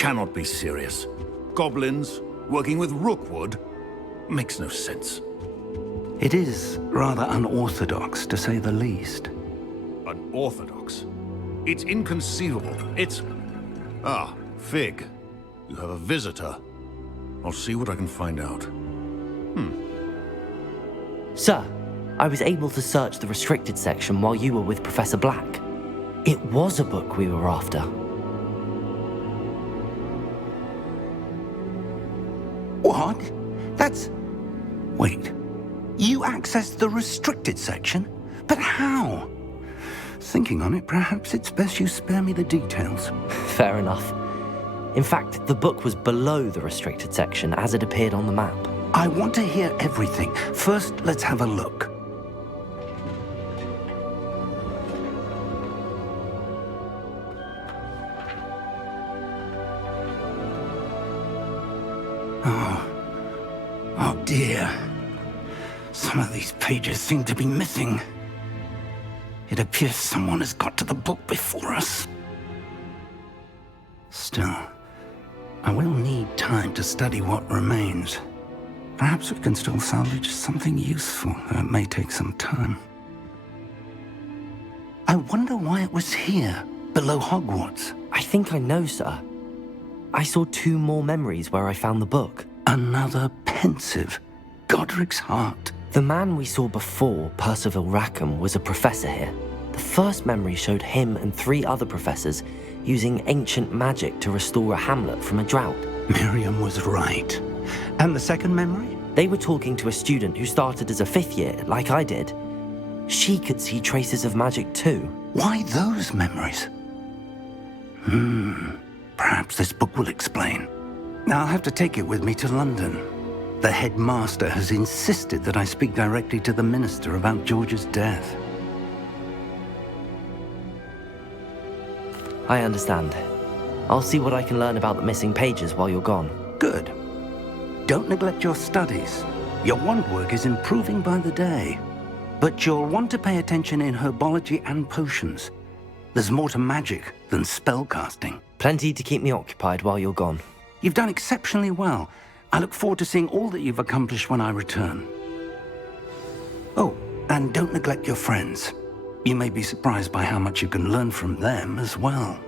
cannot be serious. Goblins working with Rookwood makes no sense. It is rather unorthodox, to say the least. Unorthodox? It's inconceivable. It's... Ah, Fig. You have a visitor. I'll see what I can find out. Sir, I was able to search the restricted section while you were with Professor Black. It was a book we were after. What? That's... Wait. You accessed the restricted section? But how? Thinking on it, perhaps it's best you spare me the details. Fair enough. In fact, the book was below the restricted section as it appeared on the map. I want to hear everything. First, let's have a look. Oh dear. Some of these pages seem to be missing. It appears someone has got to the book before us. Still, I will need time to study what remains. Perhaps we can still salvage something useful, though it may take some time. I wonder why it was here, below Hogwarts. I think I know, sir. I saw 2 more memories where I found the book. Another pensive, Godric's heart. The man we saw before, Percival Rackham, was a professor here. The first memory showed him and 3 other professors using ancient magic to restore a hamlet from a drought. Miriam was right. And the second memory? They were talking to a student who started as a 5th year, like I did. She could see traces of magic too. Why those memories? Perhaps this book will explain. Now I'll have to take it with me to London. The headmaster has insisted that I speak directly to the minister about George's death. I understand. I'll see what I can learn about the missing pages while you're gone. Good. Don't neglect your studies. Your wand work is improving by the day. But you'll want to pay attention in herbology and potions. There's more to magic than spellcasting. Plenty to keep me occupied while you're gone. You've done exceptionally well. I look forward to seeing all that you've accomplished when I return. Oh, and don't neglect your friends. You may be surprised by how much you can learn from them as well.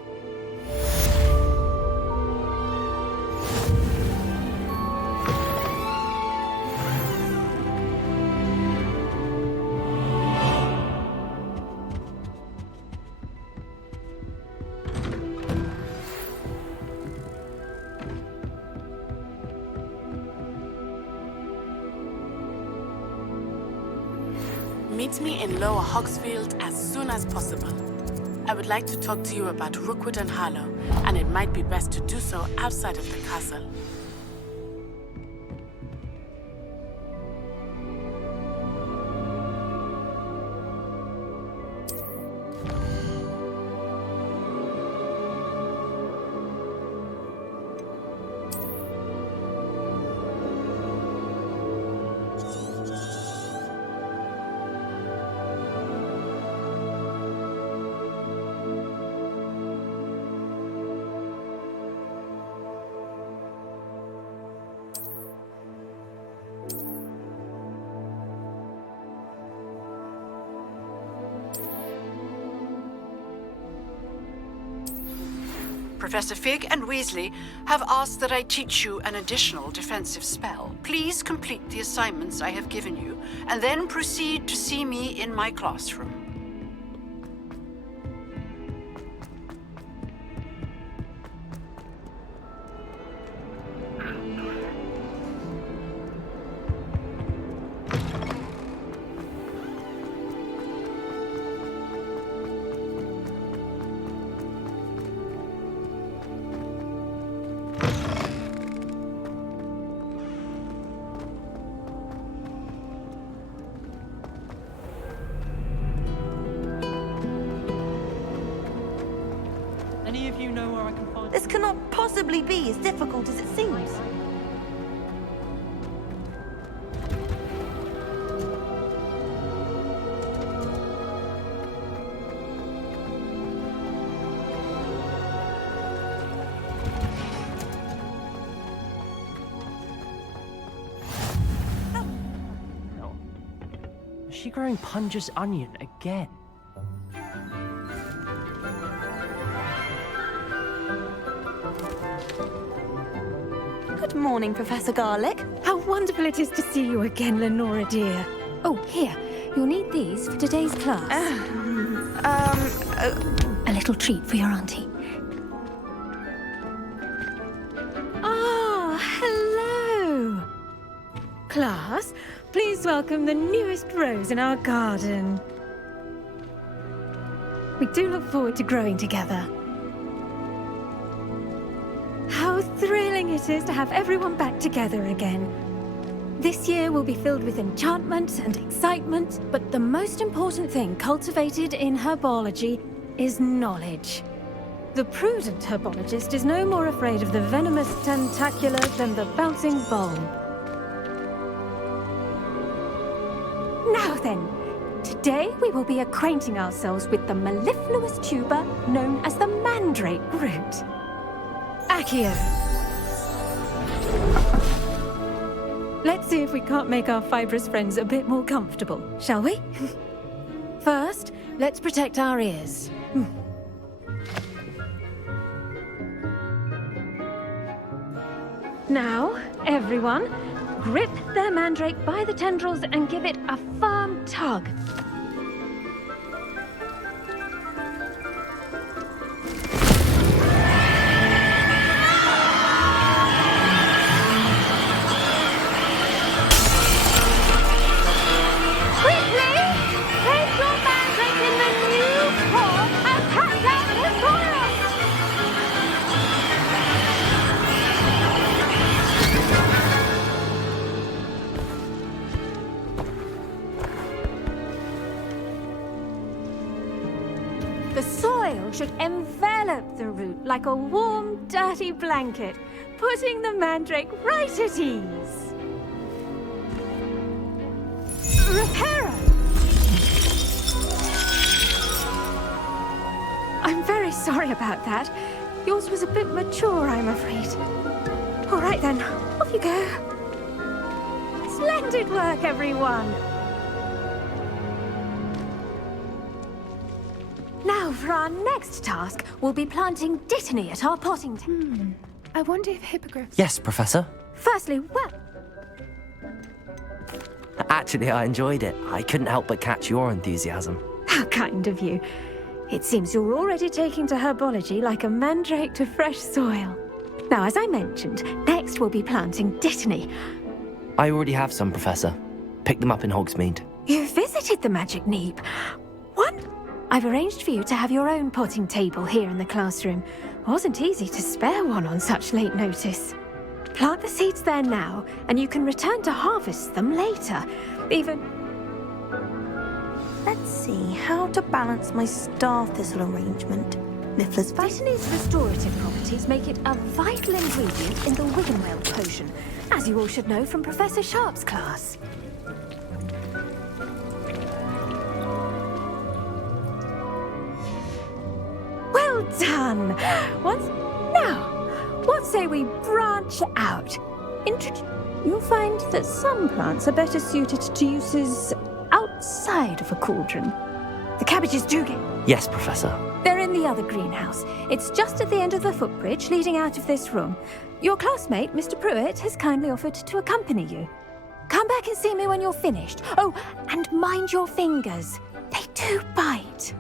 Meet me in Lower Hogsfield as soon as possible. I would like to talk to you about Rookwood and Harlow, and it might be best to do so outside of the castle. Professor Fig and Weasley have asked that I teach you an additional defensive spell. Please complete the assignments I have given you, and then proceed to see me in my classroom. Any of you know where I can find... This cannot possibly be as difficult as it seems. she growing Punja's onion again? Good morning, Professor Garlick. How wonderful it is to see you again, Lenora dear. Oh, here. You'll need these for today's class. A little treat for your auntie. Ah, hello. Class, please welcome the newest rose in our garden. We do look forward to growing together. How thrilling it is to have everyone back together again. This year will be filled with enchantment and excitement, but the most important thing cultivated in herbology is knowledge. The prudent herbologist is no more afraid of the venomous tentacular than the bouncing bulb. Now then, today we will be acquainting ourselves with the mellifluous tuber known as the mandrake root. Accio. Let's see if we can't make our fibrous friends a bit more comfortable, shall we? First, let's protect our ears. Now, everyone, grip their mandrake by the tendrils and give it a firm tug. The soil should envelop the root like a warm, dirty blanket, putting the mandrake right at ease. Reparo! I'm very sorry about that. Yours was a bit mature, I'm afraid. All right then, off you go. Splendid work, everyone! Now, for our next task, we'll be planting dittany at our potting tent. I wonder if hippogriffs... Yes, Professor. Firstly, well... Actually, I enjoyed it. I couldn't help but catch your enthusiasm. How kind of you. It seems you're already taking to herbology like a mandrake to fresh soil. Now, as I mentioned, next we'll be planting dittany. I already have some, Professor. Picked them up in Hogsmeade. You visited the Magic Neep. What? I've arranged for you to have your own potting table here in the classroom. Wasn't easy to spare one on such late notice. Plant the seeds there now, and you can return to harvest them later. Let's see how to balance my star thistle arrangement. Niffler's Dittany's restorative properties make it a vital ingredient in the Wiggenweld potion, as you all should know from Professor Sharp's class. Well done! What say we branch out? You'll find that some plants are better suited to uses outside of a cauldron. The cabbages do get... Yes, Professor. They're in the other greenhouse. It's just at the end of the footbridge leading out of this room. Your classmate, Mr. Pruitt, has kindly offered to accompany you. Come back and see me when you're finished. Oh, and mind your fingers. They do bite.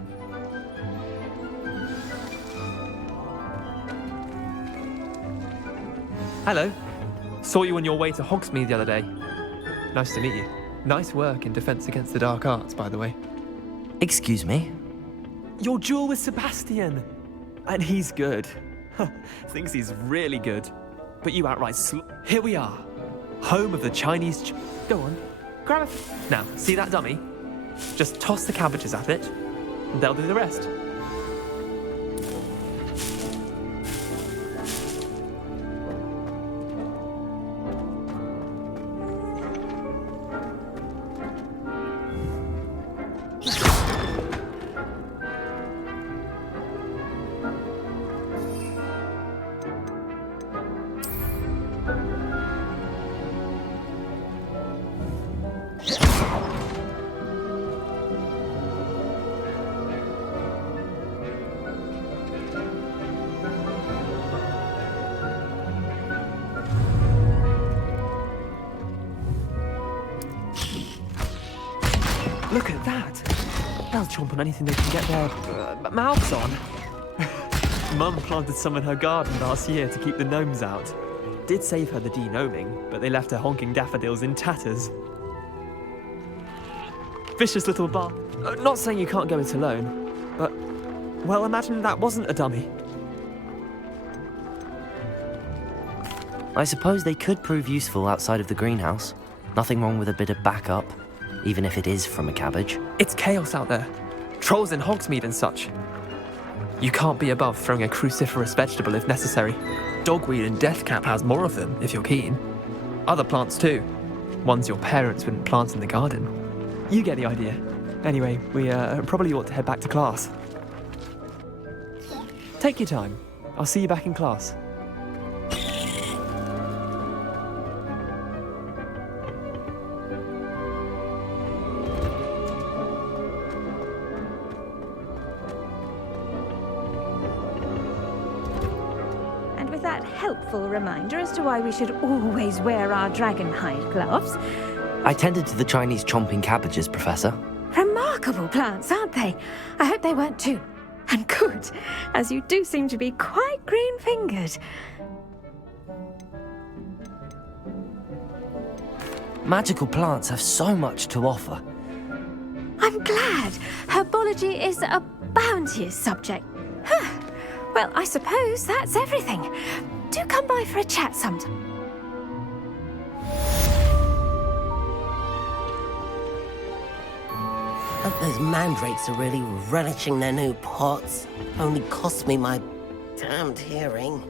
Hello. Saw you on your way to Hogsmeade the other day. Nice to meet you. Nice work in Defense Against the Dark Arts, by the way. Excuse me? Your duel with Sebastian! And he's good. Thinks he's really good. But you outright Here we are. Home of the Chinese Go on. Grab a... Now, see that dummy? Just toss the cabbages at it, and they'll do the rest. Look at that. They'll chomp on anything they can get their mouths on. Mum planted some in her garden last year to keep the gnomes out. Did save her the de-gnoming, but they left her honking daffodils in tatters. Vicious little bar. Not saying you can't go it alone, but, well, imagine that wasn't a dummy. I suppose they could prove useful outside of the greenhouse. Nothing wrong with a bit of backup, even if it is from a cabbage. It's chaos out there. Trolls in Hogsmeade and such. You can't be above throwing a cruciferous vegetable if necessary. Dogweed and deathcap has more of them, if you're keen. Other plants too. Ones your parents wouldn't plant in the garden. You get the idea. Anyway, we probably ought to head back to class. Take your time. I'll see you back in class. And with that helpful reminder as to why we should always wear our dragon hide gloves. I tended to the Chinese chomping cabbages, Professor. Remarkable plants, aren't they? I hope they weren't too. And good, as you do seem to be quite green-fingered. Magical plants have so much to offer. I'm glad. Herbology is a bounteous subject. Well, I suppose that's everything. Do come by for a chat sometime. Hope those mandrakes are really relishing their new pots. Only cost me my damned hearing.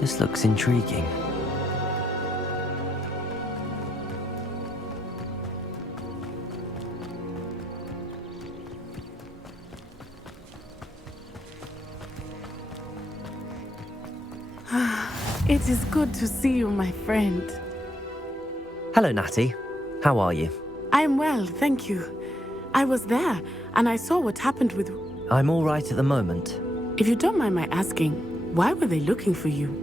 This looks intriguing. It is good to see you, my friend. Hello, Natty. How are you? I am well, thank you. I was there, and I saw what happened with... I'm all right at the moment. If you don't mind my asking, why were they looking for you?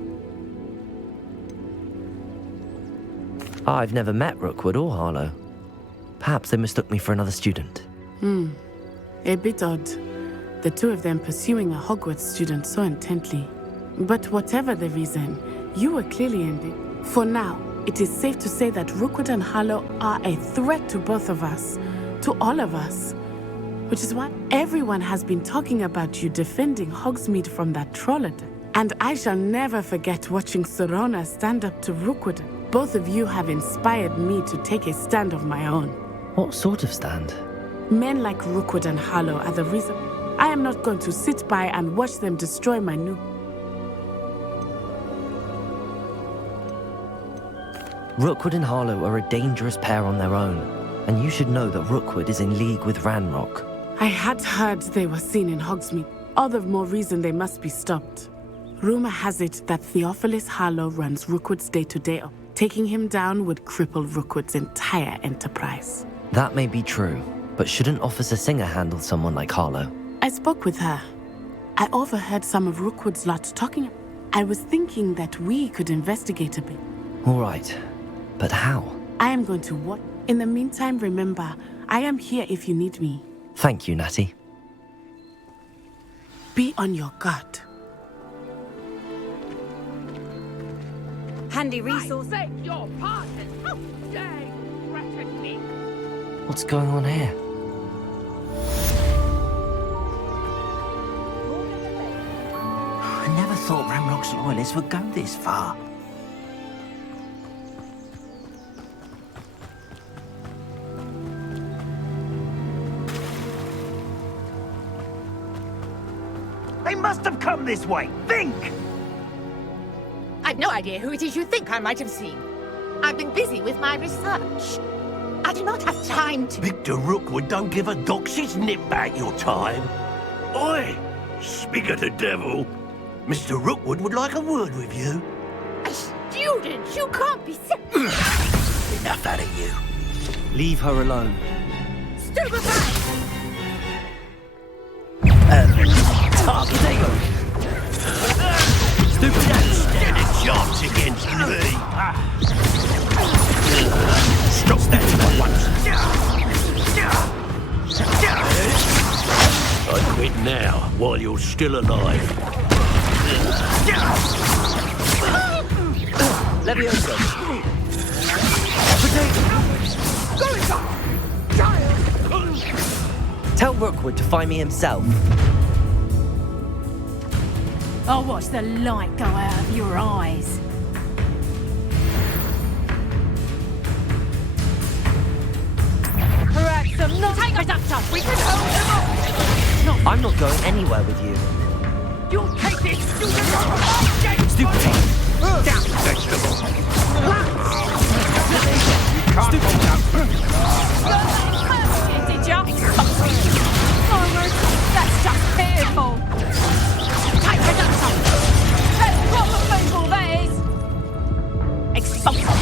I've never met Rookwood or Harlow. Perhaps they mistook me for another student. A bit odd. The two of them pursuing a Hogwarts student so intently. But whatever the reason, you were clearly ending. For now, it is safe to say that Rookwood and Harlow are a threat to both of us. To all of us. Which is why everyone has been talking about you defending Hogsmeade from that trollard. And I shall never forget watching Sorona stand up to Rookwood. Both of you have inspired me to take a stand of my own. What sort of stand? Men like Rookwood and Harlow are the reason. I am not going to sit by and watch them destroy my new... Rookwood and Harlow are a dangerous pair on their own, and you should know that Rookwood is in league with Ranrock. I had heard they were seen in Hogsmeade. All the more reason they must be stopped. Rumor has it that Theophilus Harlow runs Rookwood's day-to-day. Taking him down would cripple Rookwood's entire enterprise. That may be true, but shouldn't Officer Singer handle someone like Harlow? I spoke with her. I overheard some of Rookwood's lot talking. I was thinking that we could investigate a bit. All right, but how? I am going to what? In the meantime, remember, I am here if you need me. Thank you, Natty. Be on your guard. Handy resource. I beg your pardon. How dare you threaten me? What's going on here? I never thought Ramrock's loyalists would go this far. They must have come this way. Think! I've no idea who it is you think I might have seen. I've been busy with my research. I do not have time to... Victor Rookwood don't give a doxy's nip back your time. Oi! Speak of the devil. Mr. Rookwood would like a word with you. A student? You can't be Enough out of you. Leave her alone. Stupefy! Targeting! Stupid stand a chance against me. Stop standing at once. I quit now, while you're still alive. Leviosa! Tell Rookwood to find me himself. I'll watch the light go out of your eyes. Ransom, not take us up, Tuff. We can hold them off. I'm not going anywhere with you. You'll take this student off. Stupid! Down. Vegetable. Did ya? Oh, that's just fearful. Take us up, Tuff. That's proper people, that is. Expulsion.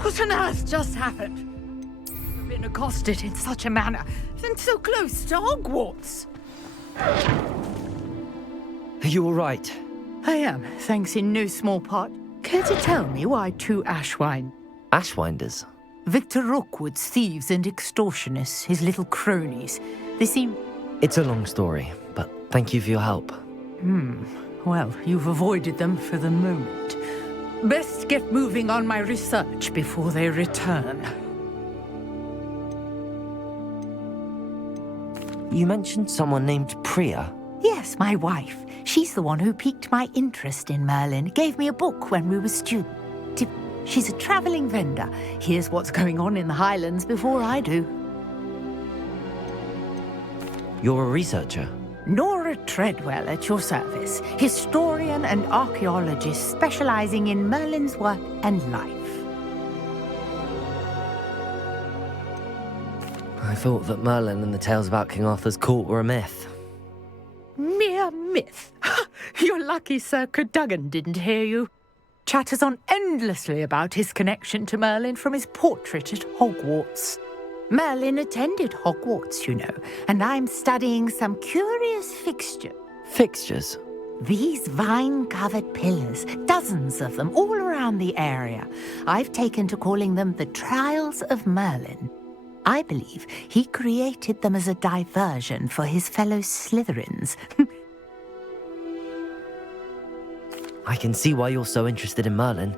What on earth just happened? I've been accosted in such a manner, and so close to Hogwarts. Are you all right? I am, thanks in no small part. Care to tell me why two Ashwine? Ashwinders? Victor Rookwood's thieves and extortionists, his little cronies. They seem... It's a long story, but thank you for your help. Well, you've avoided them for the moment. Best get moving on my research before they return. You mentioned someone named Priya. Yes, my wife. She's the one who piqued my interest in Merlin. Gave me a book when we were students. She's a travelling vendor. Hears what's going on in the Highlands before I do. You're a researcher? Nora Treadwell at your service. Historian and archaeologist specialising in Merlin's work and life. I thought that Merlin and the tales about King Arthur's court were a myth. Mere myth. You're lucky Sir Cadogan didn't hear you. Chatters on endlessly about his connection to Merlin from his portrait at Hogwarts. Merlin attended Hogwarts, you know, and I'm studying some curious fixture. Fixtures? These vine-covered pillars, dozens of them all around the area. I've taken to calling them the Trials of Merlin. I believe he created them as a diversion for his fellow Slytherins. I can see why you're so interested in Merlin.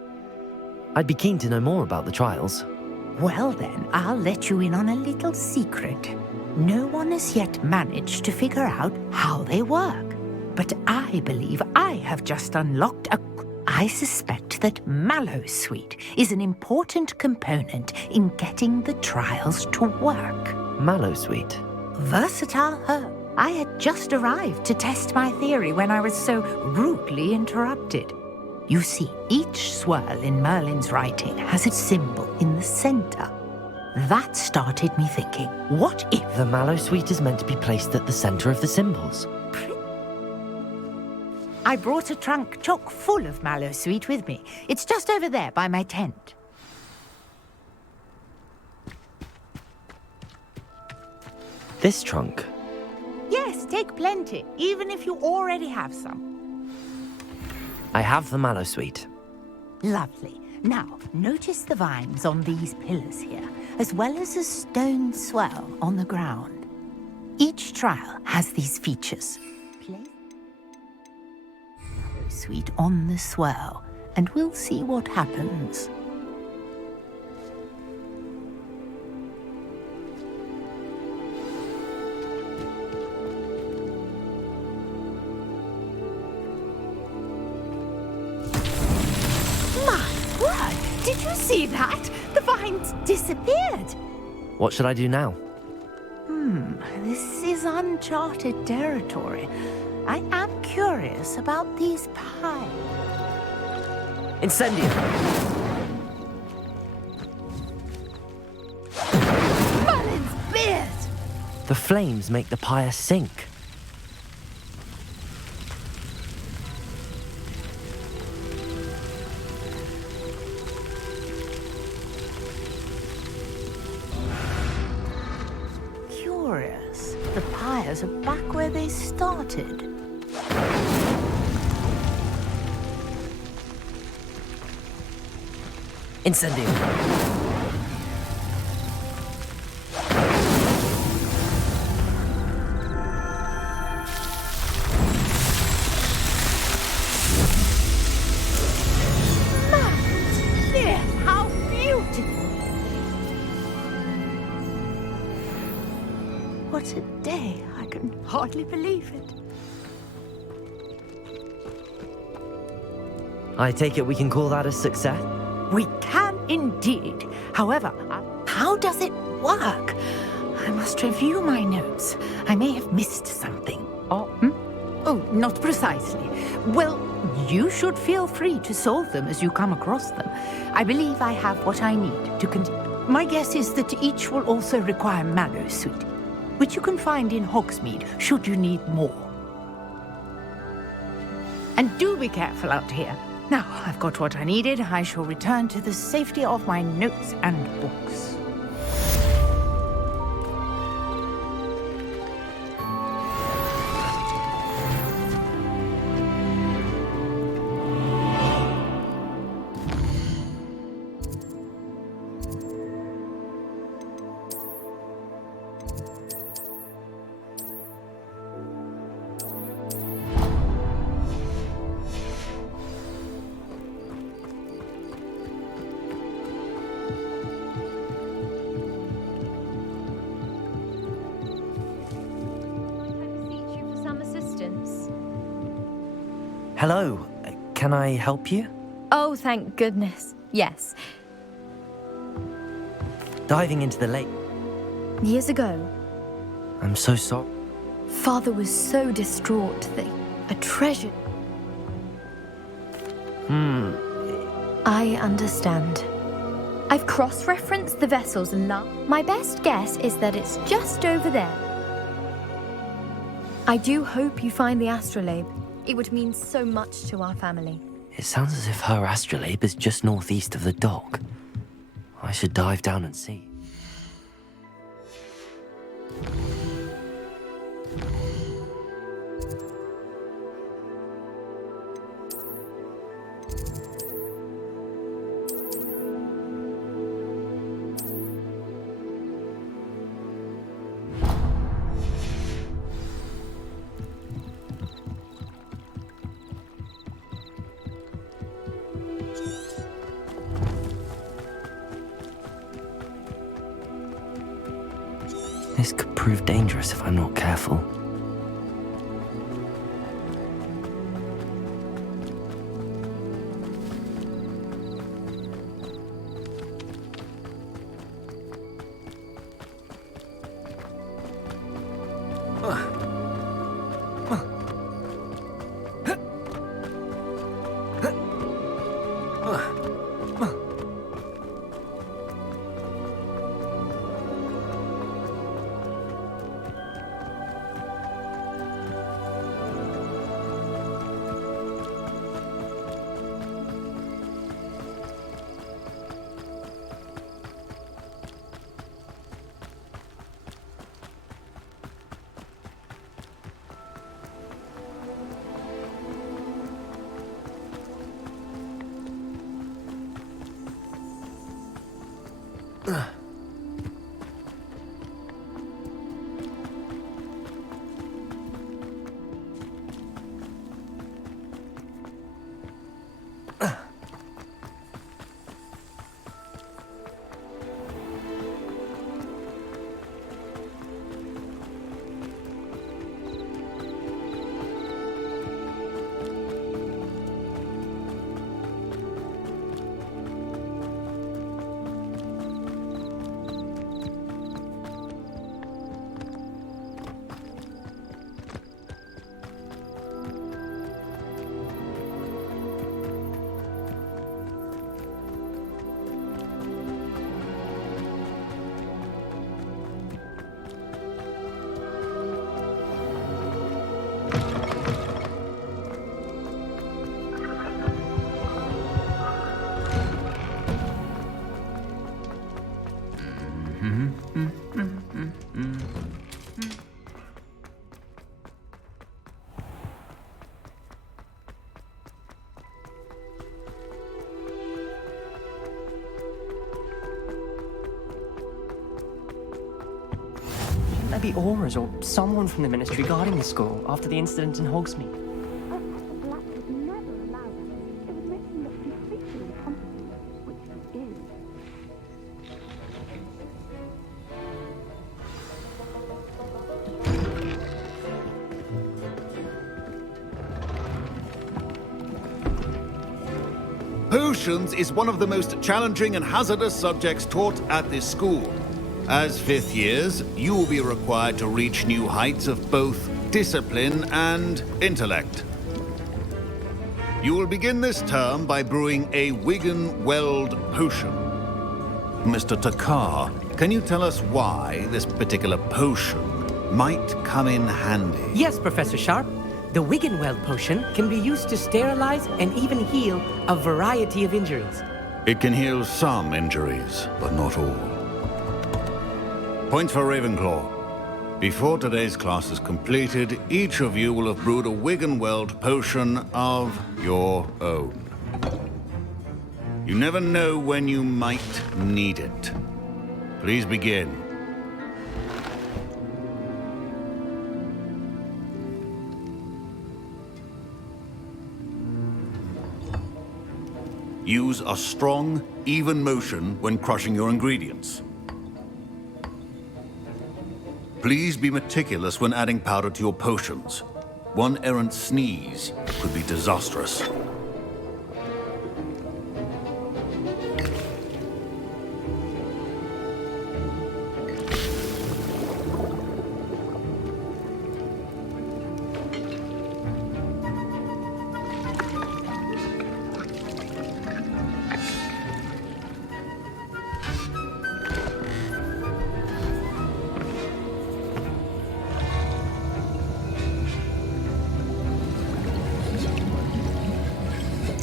I'd be keen to know more about the trials. Well then, I'll let you in on a little secret. No one has yet managed to figure out how they work. But I believe I have just unlocked a... I suspect that Mallowsweet is an important component in getting the trials to work. Mallowsweet? Versatile herb. I had just arrived to test my theory when I was so rudely interrupted. You see, each swirl in Merlin's writing has its symbol in the center. That started me thinking, what if... The Mallowsweet is meant to be placed at the center of the symbols. I brought a trunk chock full of Mallowsweet with me. It's just over there by my tent. This trunk? Yes, take plenty, even if you already have some. I have the Mallowsweet. Lovely. Now, notice the vines on these pillars here, as well as a stone swell on the ground. Each trial has these features. Place Mallowsweet on the swell, and we'll see what happens. Did you see that? The vines disappeared. What should I do now? This is uncharted territory. I am curious about these pies. Incendio! Merlin's beard! The flames make the pyre sink. The pyres are back where they started. Incendio! How beautiful! What a day. I can hardly believe it. I take it we can call that a success? We can indeed. However, how does it work? I must review my notes. I may have missed something. Oh, not precisely. Well, you should feel free to solve them as you come across them. I believe I have what I need to continue. My guess is that each will also require Mallowsweet, which you can find in Hogsmeade, should you need more. And do be careful out here. Now, I've got what I needed. I shall return to the safety of my notes and books. Hello, can I help you? Oh, thank goodness. Yes. Diving into the lake. Years ago, I'm so sorry. Father was so distraught that a treasure... I understand. I've cross-referenced the vessel's My best guess is that it's just over there. I do hope you find the astrolabe. It would mean so much to our family. It sounds as if her astrolabe is just northeast of the dock. I should dive down and see. This could prove dangerous if I'm not careful. There be auras or someone from the ministry guarding the school after the incident in Hogsmeade. Potions is one of the most challenging and hazardous subjects taught at this school. As fifth years, you will be required to reach new heights of both discipline and intellect. You will begin this term by brewing a Wigan-Weld potion. Mr. Takar, can you tell us why this particular potion might come in handy? Yes, Professor Sharp. The Wigan-Weld potion can be used to sterilize and even heal a variety of injuries. It can heal some injuries, but not all. Points for Ravenclaw. Before today's class is completed, each of you will have brewed a Wigan-Weld potion of your own. You never know when you might need it. Please begin. Use a strong, even motion when crushing your ingredients. Please be meticulous when adding powder to your potions. One errant sneeze could be disastrous.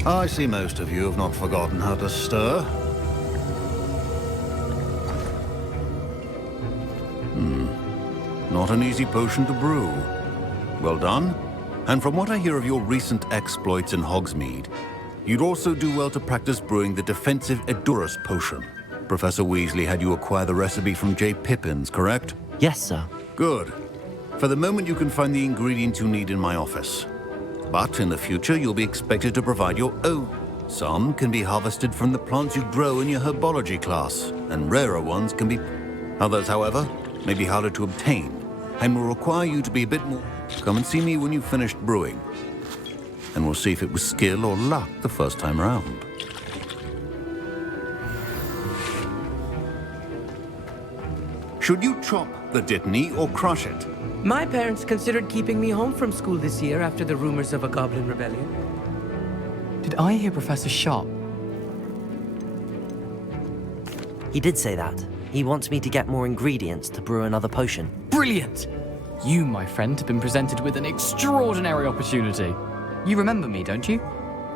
I see most of you have not forgotten how to stir. Not an easy potion to brew. Well done. And from what I hear of your recent exploits in Hogsmeade, you'd also do well to practice brewing the defensive Edurus potion. Professor Weasley had you acquire the recipe from J. Pippin's, correct? Yes, sir. Good. For the moment, you can find the ingredients you need in my office. But in the future, you'll be expected to provide your own. Some can be harvested from the plants you grow in your herbology class, and rarer ones can be... Others, however, may be harder to obtain, and will require you to be a bit more... Come and see me when you've finished brewing, and we'll see if it was skill or luck the first time round. Should you chop the Dittany or crush it? My parents considered keeping me home from school this year after the rumors of a goblin rebellion. Did I hear Professor Sharp? He did say that. He wants me to get more ingredients to brew another potion. Brilliant! You, my friend, have been presented with an extraordinary opportunity. You remember me, don't you?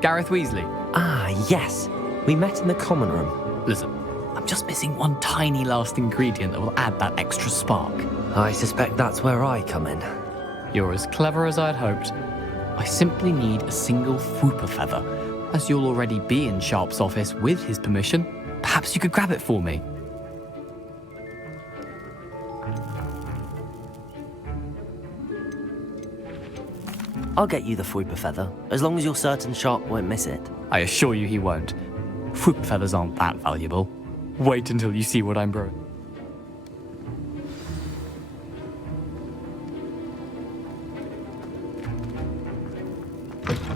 Gareth Weasley. Ah, yes. We met in the common room. Listen, I'm just missing one tiny last ingredient that will add that extra spark. I suspect that's where I come in. You're as clever as I'd hoped. I simply need a single Fwooper feather. As you'll already be in Sharp's office with his permission, perhaps you could grab it for me. I'll get you the Fwooper feather, as long as you're certain Sharp won't miss it. I assure you he won't. Fwooper feathers aren't that valuable. Wait until you see what I'm brewing.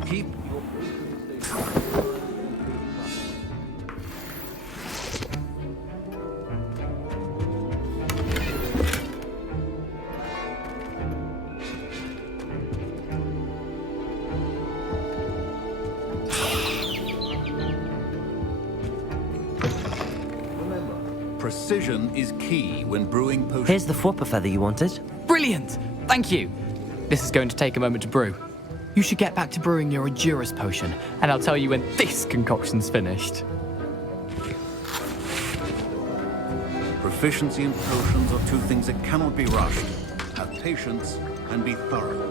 Keep Precision is key when brewing potions. Here's the Fwooper feather you wanted. Brilliant! Thank you. This is going to take a moment to brew. You should get back to brewing your Edurus potion, and I'll tell you when this concoction's finished. Proficiency in potions are two things that cannot be rushed. Have patience and be thorough.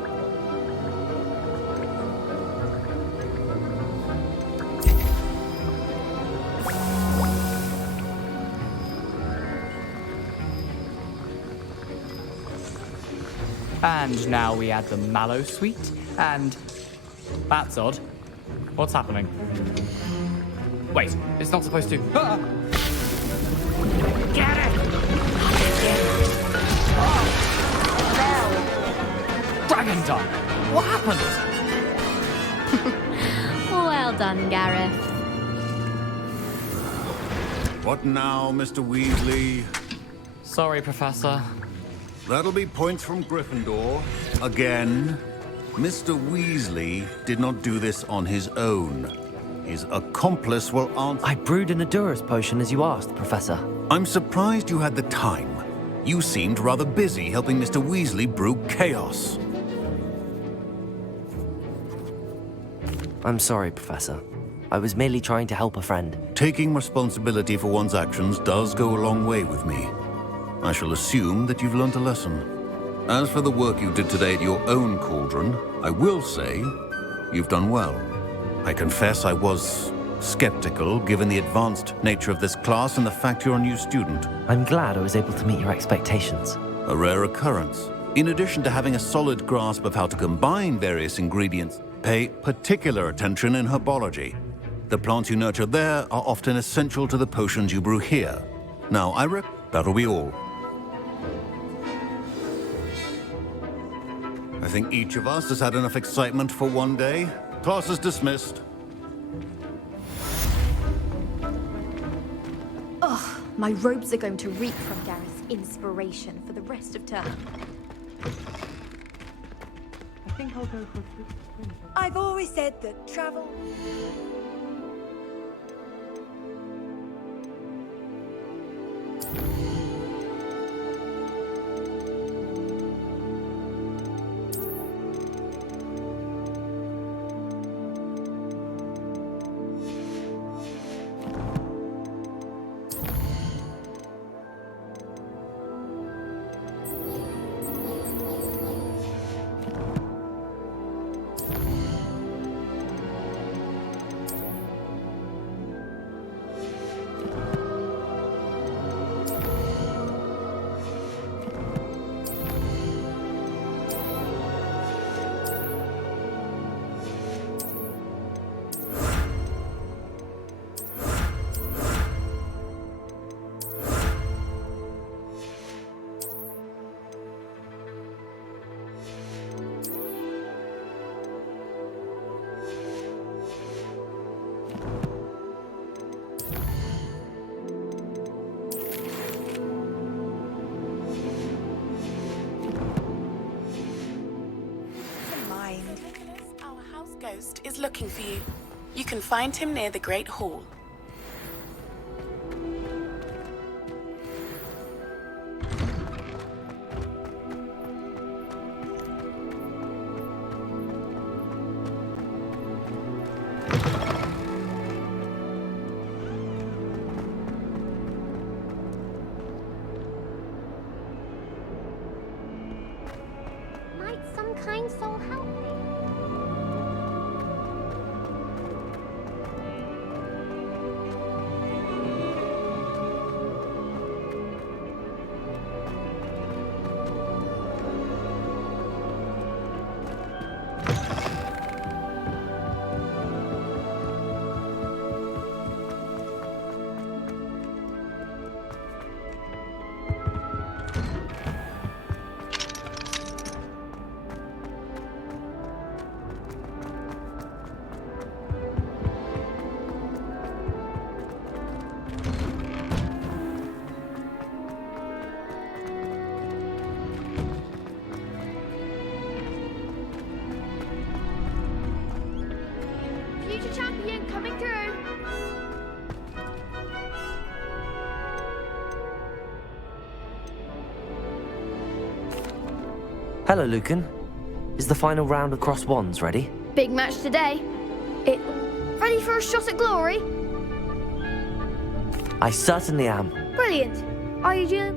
And now we add the mallow sweet, and... That's odd. What's happening? Wait, it's not supposed to... Ah! Get it! Dragon Dog! What happened? Well done, Gareth. What now, Mr. Weasley? Sorry, Professor. That'll be points from Gryffindor. Again. Mr. Weasley did not do this on his own. His accomplice will answer... I brewed an Edurus potion as you asked, Professor. I'm surprised you had the time. You seemed rather busy helping Mr. Weasley brew chaos. I'm sorry, Professor. I was merely trying to help a friend. Taking responsibility for one's actions does go a long way with me. I shall assume that you've learnt a lesson. As for the work you did today at your own cauldron, I will say you've done well. I confess I was skeptical, given the advanced nature of this class and the fact you're a new student. I'm glad I was able to meet your expectations. A rare occurrence. In addition to having a solid grasp of how to combine various ingredients, pay particular attention in herbology. The plants you nurture there are often essential to the potions you brew here. Now, that'll be all. I think each of us has had enough excitement for one day. Class is dismissed. Ugh, my robes are going to reek from Gareth's inspiration for the rest of term. I think I'll go for... I've always said that travel... Ghost is looking for you. You can find him near the Great Hall. Might some kind soul help me? Future champion coming through. Hello, Lucan. Is the final round across wands ready? Big match today. It ready for a shot at glory? I certainly am. Brilliant. Are you doing?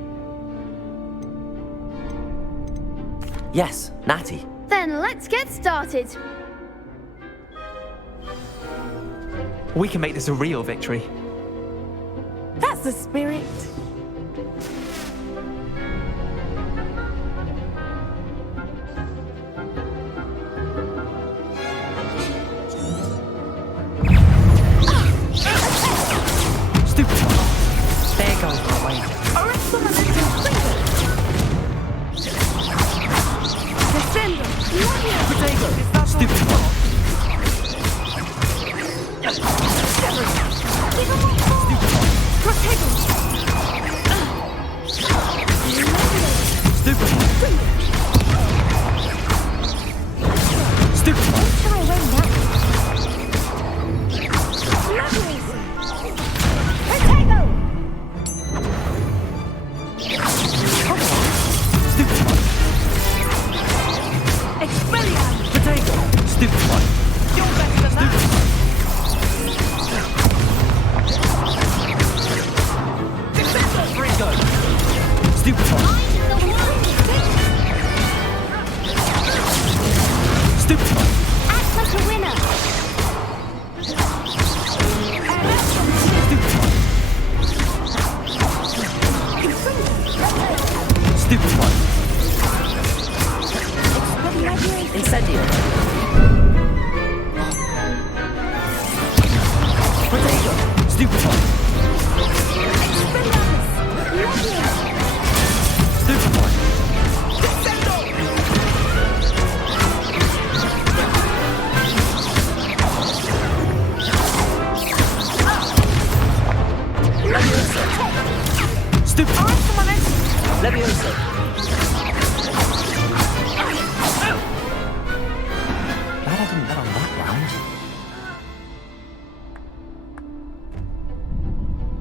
Yes, Natty. Then let's get started. We can make this a real victory. That's the spirit. Stupid. There goes my way. Descendo. Potato. Stupid.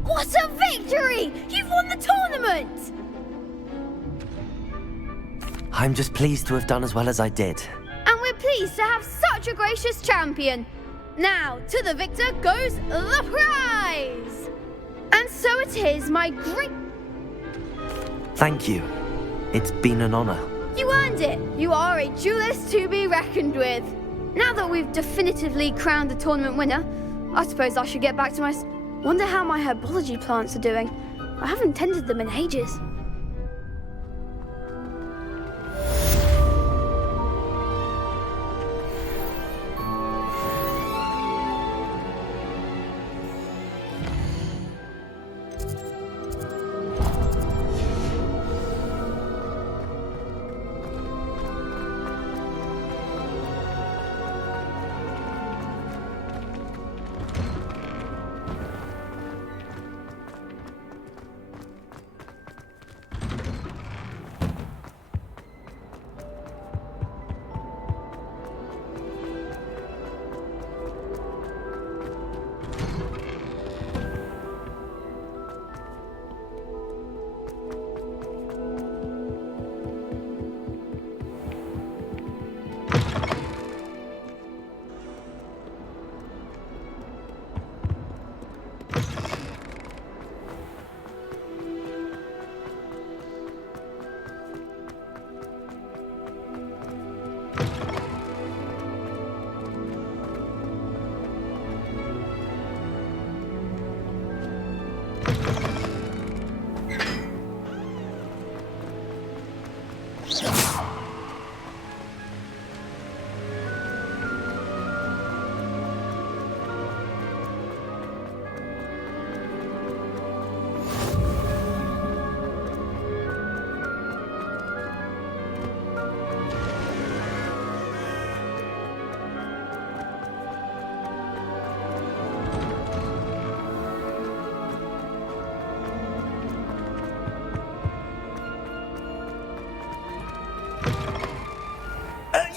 What a victory! You've won the tournament! I'm just pleased to have done as well as I did. And we're pleased to have such a gracious champion. Now, to the victor goes the prize! And so it is, my great... Thank you. It's been an honor. You earned it! You are a duelist to be reckoned with. Now that we've definitively crowned the tournament winner, I suppose I should get back to my... Wonder how my herbology plants are doing. I haven't tended them in ages.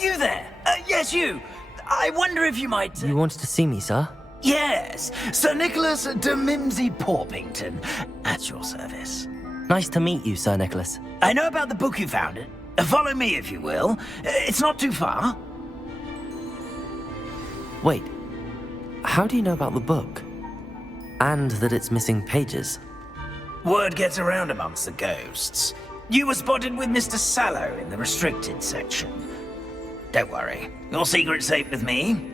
you there? Yes, you. I wonder if you might... You wanted to see me, sir? Yes, Sir Nicholas de Mimsy Porpington, at your service. Nice to meet you, Sir Nicholas. I know about the book you found. Follow me, if you will. It's not too far. Wait, how do you know about the book? And that it's missing pages? Word gets around amongst the ghosts. You were spotted with Mr. Sallow in the restricted section. Don't worry, your secret's safe with me.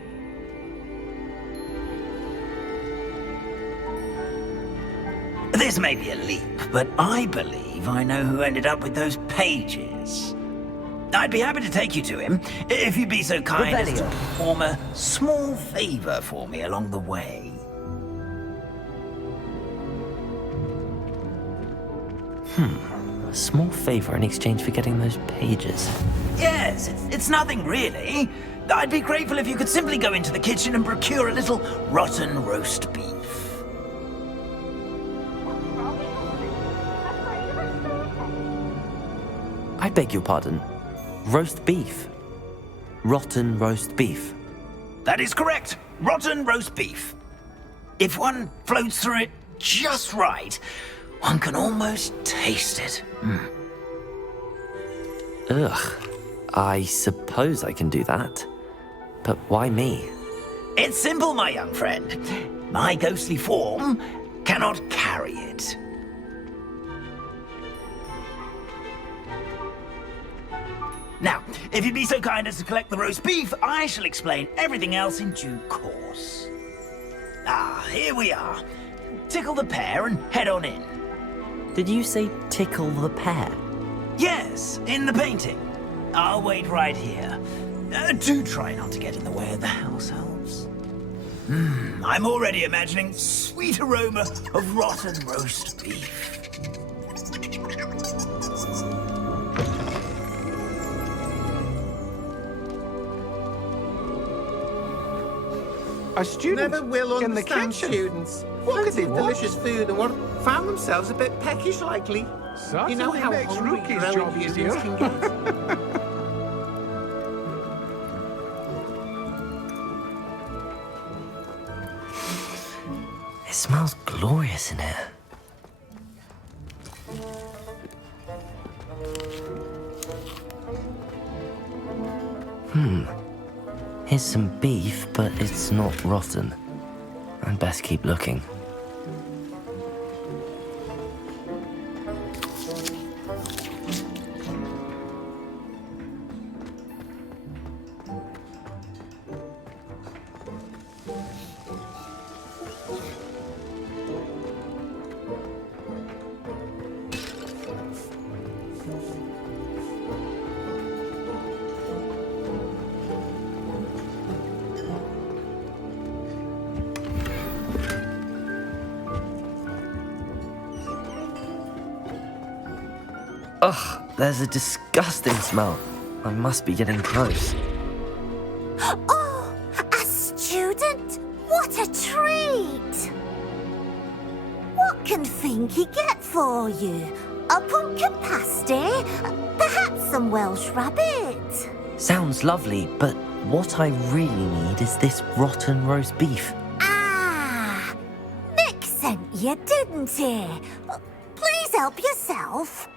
This may be a leap, but I believe I know who ended up with those pages. I'd be happy to take you to him, if you'd be so kind as to perform a small favor for me along the way. A small favor in exchange for getting those pages. Yes, it's nothing really. I'd be grateful if you could simply go into the kitchen and procure a little rotten roast beef. I beg your pardon. Roast beef. Rotten roast beef. That is correct. Rotten roast beef. If one floats through it just right, one can almost taste it. Ugh. I suppose I can do that. But why me? It's simple, my young friend. My ghostly form cannot carry it. Now, if you'd be so kind as to collect the roast beef, I shall explain everything else in due course. Ah, here we are. Tickle the pear and head on in. Did you say tickle the pear? Yes, in the painting. I'll wait right here. Do try not to get in the way of the house elves. I'm already imagining sweet aroma of rotten roast beef. A student never will in the understand kitchen. students. What could delicious food and what found themselves a bit peckish likely. Certainly you know how makes hungry Rookie's growing job humans easier. can get. It smells glorious in here. Here's some beef, but it's not rotten. I'd best keep looking. Ugh, there's a disgusting smell. I must be getting close. Oh, a student? What a treat! What can Finky get for you? A pumpkin pasty? Perhaps some Welsh rabbit? Sounds lovely, but what I really need is this rotten roast beef. Ah, Nick sent you, didn't he? Please help yourself.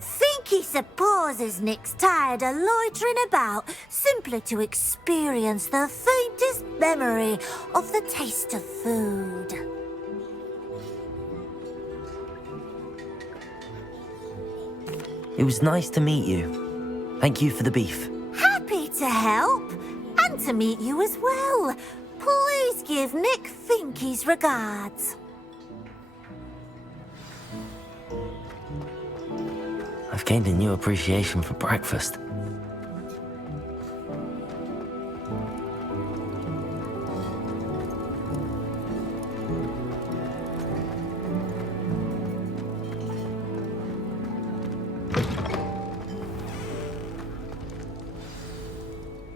Finky supposes Nick's tired of loitering about simply to experience the faintest memory of the taste of food. It was nice to meet you. Thank you for the beef. Happy to help, and to meet you as well. Please give Nick Finky's regards. I've gained a new appreciation for breakfast.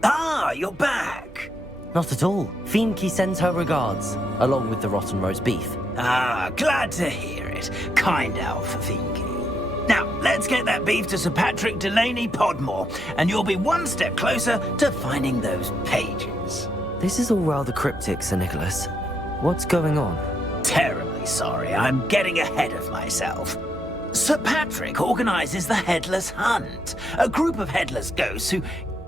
Ah, you're back. Not at all. Finky sends her regards, along with the rotten roast beef. Ah, glad to hear it. Kind Alpha Finky. Now, let's get that beef to Sir Patrick Delaney Podmore, and you'll be one step closer to finding those pages. This is all rather cryptic, Sir Nicholas. What's going on? Terribly sorry, I'm getting ahead of myself. Sir Patrick organises the Headless Hunt, a group of headless ghosts who...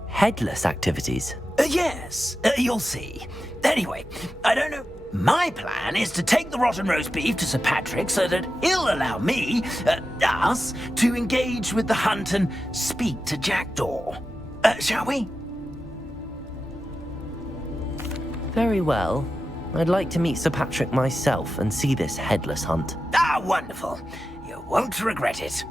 Headless activities? Yes, you'll see. Anyway, I don't know. My plan is to take the rotten roast beef to Sir Patrick so that he'll allow me, us, to engage with the hunt and speak to Jackdaw. Shall we? Very well. I'd like to meet Sir Patrick myself and see this headless hunt. Ah, wonderful. You won't regret it.